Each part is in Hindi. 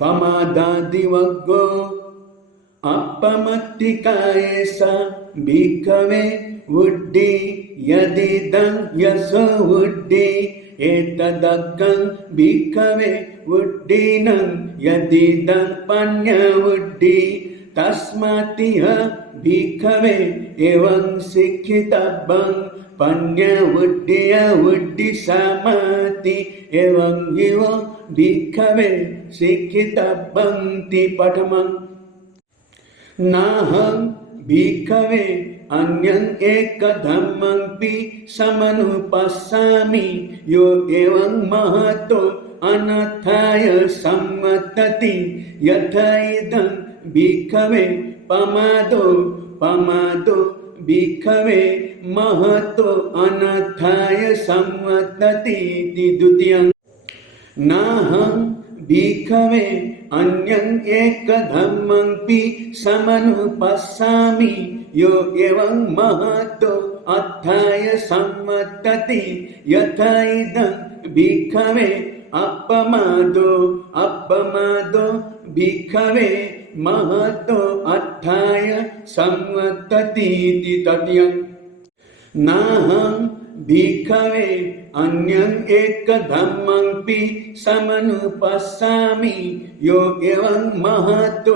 पमादादिवग्गो अपमत्तिकायेष भिक्खवे वुड्ढि यदिदं यशो वुड्ढि एतदग्गं भिक्खवे वुड्ढिनं यदिदं पन्यवुड्ढि तस्मातिह भिक्खवे एवं शिक्षितव्यं पन्यवुड्ढिय वुड्ढि समाति एवं इव भिक्खवे शिक्षितव्यं पठमम् नाहं भिक्खवे अन्यं एकदम्मंपि समनुपस्सामि यो एवं महतो अनर्थाय सम्मतति यथा इदं भिक्खवे पमादो भिक्खवे महतो अनर्थाय सम्मतति इति द्वितीयं नाहं भिक्खवे अन्यं एकदम्मंपि समनुपस्सामि यो एवं महतो अर्थाय सम्मतति यथा इदं भिक्खवे अपमादो भिक्खवे महतो अर्थाय सम्मतति इति तृतीयं नाहं भिक्खवे अन्यं एकदम्मंपि समनुपस्सामि यो एवं महतो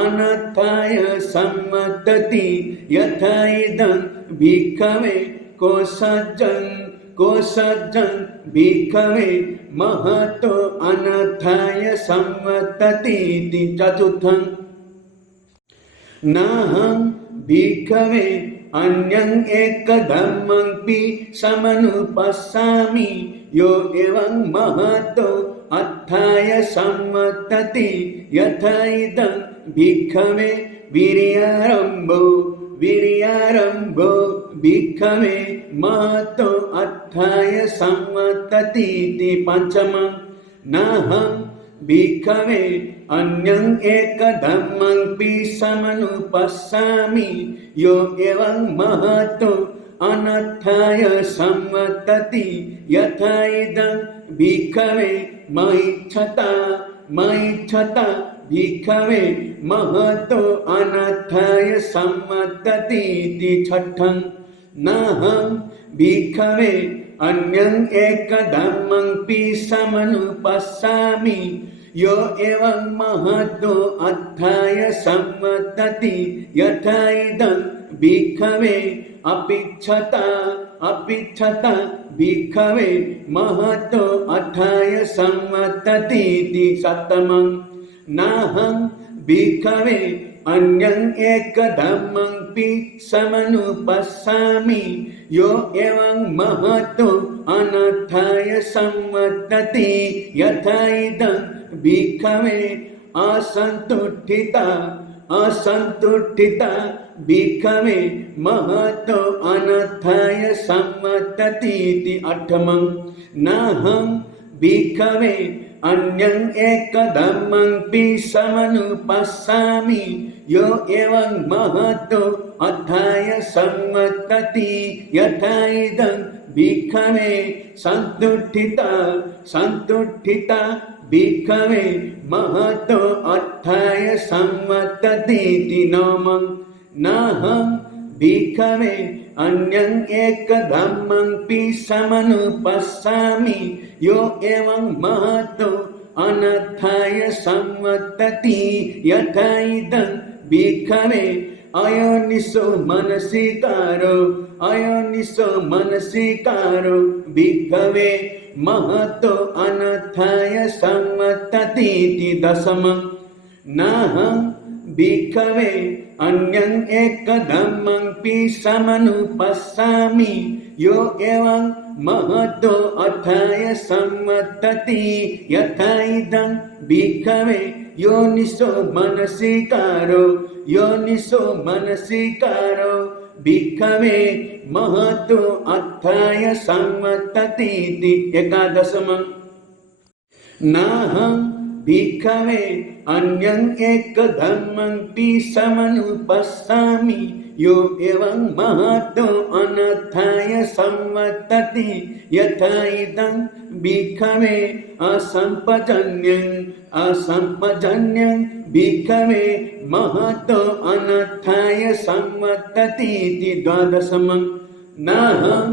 अनर्थाय सम्मतति यथा इदं भिक्खवे कोसज्जं भिक्खवे महतो अनर्थाय सम्मतति इति चतुर्थं नाहं भिक्खवे अन्यं एकदम्मंपि समनुपस्सामि यो एवं महतो अर्थाय सम्मतति यथा इदं भिक्खवे वीर्यारम्भो भिक्खवे महतो अर्थाय सम्मतति इति पंचमं नाहं भिक्खवे अन्यं एकदम्मंपि समनुपस्सामि यो एवं महतो अनर्थाय सम्मतति यथा इदं भिक्खवे मयिच्छता भिक्खवे महतो अनर्थाय सम्मतति इति छठं नाहं भिक्खवे अन्यं एकदम्मंपि समनुपस्सामि यो एवं महतो अर्थाय सम्मतति यथा इदं भिक्खवे अपिच्छता भिक्खवे महतो अर्थाय सम्मतति इति सप्तमं नाहं भिक्खवे अन्यं एकदम्मंपि समनुपस्सामि यो एवं महतो अनर्थाय सम्मतति यथा इदं भिक्खवे असन्तुष्टिता भिक्खवे महतो अनर्थाय सम्मतति इति अष्टमं नाहं भिक्खवे अन्यं एकदम्मंपि समनुपस्सामि यो एवं महतो अर्थाय सम्मतति यथा इदं भिक्खवे सन्तुष्टिता भिक्खवे महतो अर्थाय सम्मतति इति नवमं नाहं भिक्खवे अन्यं एकदम्मंपि समनुपस्सामि यो एवं महतो अनर्थाय सम्मतति यथा इदं भिक्खवे अयोनिसो मनसिकारो भिक्खवे महतो अनर्थाय सम्मतति इति दशमं नाहं भिक्खवे अन्यं एकदम्मंपि समनुपस्सामि यो एवं महतो अर्थाय सम्मतति यथा इदं भिक्खवे योनिसो मनसिकारो भिक्खवे महतो अर्थाय सम्मतति इति एकादशमं नाहं भिक्खवे अन्यं एकदम्मंपि समनुपस्सामि यो एवं महतो अनर्थाय संवर्तते यथा इदं भिक्खवे असंपजन्यं भिक्खवे महतो अनर्थाय संवर्तते इति 12. नाहं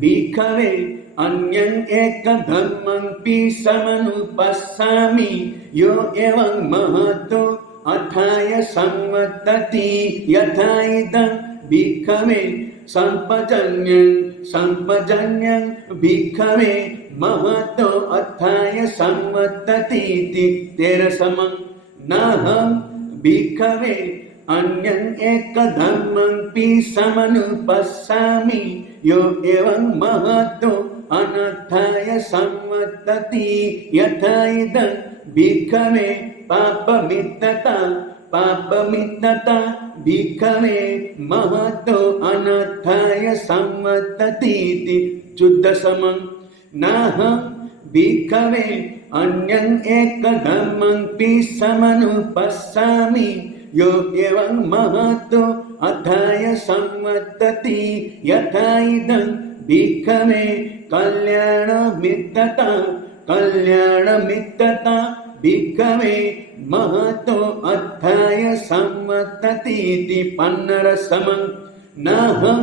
भिक्खवे अन्यं एकदम्मंपि समनुपस्सामि यो एवं महतो अर्थाय संवर्तते यथा इदं भिक्खवे संपजन्यं भिक्खवे महतो अर्थाय संवर्तते इति 13. नाहं भिक्खवे अन्यं एकदम्मंपि समनुपस्सामि यो एवं महतो अनर्थाय संवर्तते यथा इदं भिक्खवे पापमित्तता भिक्खवे महतो अनर्थाय संवर्तते इति 14. नाहं भिक्खवे अन्यं एकदम्मंपि समनुपस्सामि यो एवं महतो अर्थाय संवर्तते यथा इदं भिक्खवे कल्याणमित्तता भिक्खवे महतो अर्थाय संवर्तते इति 15. नाहं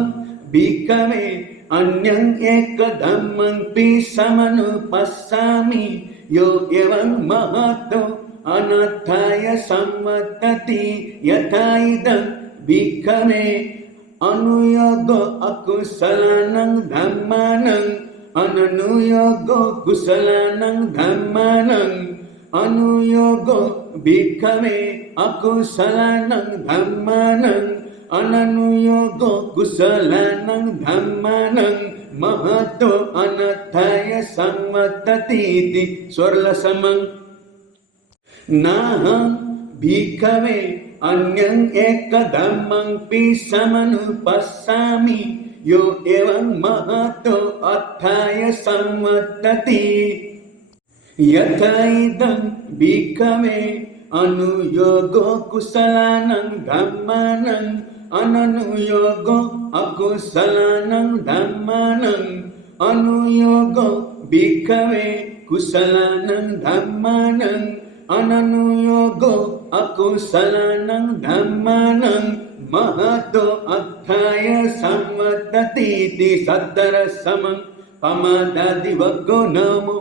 भिक्खवे अन्यं एकदम्मंपि समनुपस्सामि यो एवं महतो अनर्थाय संवर्तते यथा इदं भिक्खवे अनुयोगो अकुशलानां धम्मानां अननुयोगो कुशलानां धम्मानां अनुयोगो भिक्खवे अकुशलानां धम्मानां अननुयोगो कुशलानां धम्मानां महतो अनर्थाय संवर्तते इति 16. नाहं भिक्खवे अन्यं एकदम्मंपि समनुपस्सामि यो एवं महतो अर्थाय संवर्तते यथा इदं भिक्खवे अनुयोगो कुशलानां धम्मानां अननुयोगो अकुशलानां धम्मानां अनुयोगो भिक्खवे कुशलानां धम्मानां अननुयोगो अकुशलानां धम्मानां महतो अर्थाय संवर्तते इति 17. पमादादिवग्गो नमो